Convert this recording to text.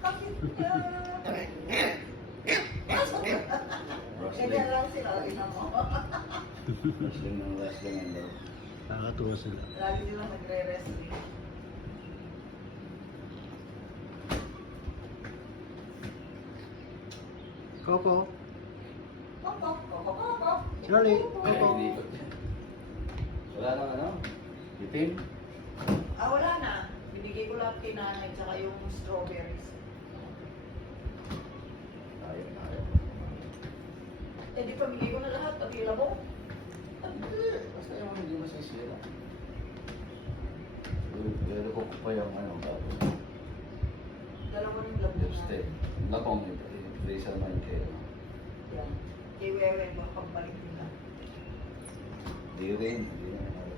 Kapit ka. Ganyan lang sila, ina mo. Wrestling ng wrestling and daw. Nakakatuwa sila. Lagi nilang nagre-wrestling. Coco. Koko, koko, koko. Charlie. Ay, Coco. hindi. Wala nang ano? Ipin? Wala na. Binigay ko lang kay nanay, tsaka yung strawberries. Tayo. Eh, di pamigay ko na lahat. Available. Hindi. Basta yung hindi masisira. Pero ko pa yung ano, bago. Dalawa ng labo na. Lipstick. Lapong Rizal man kayo. Yan. Kay Wewe, baka pagbalik nila. Di rin. Hindi na.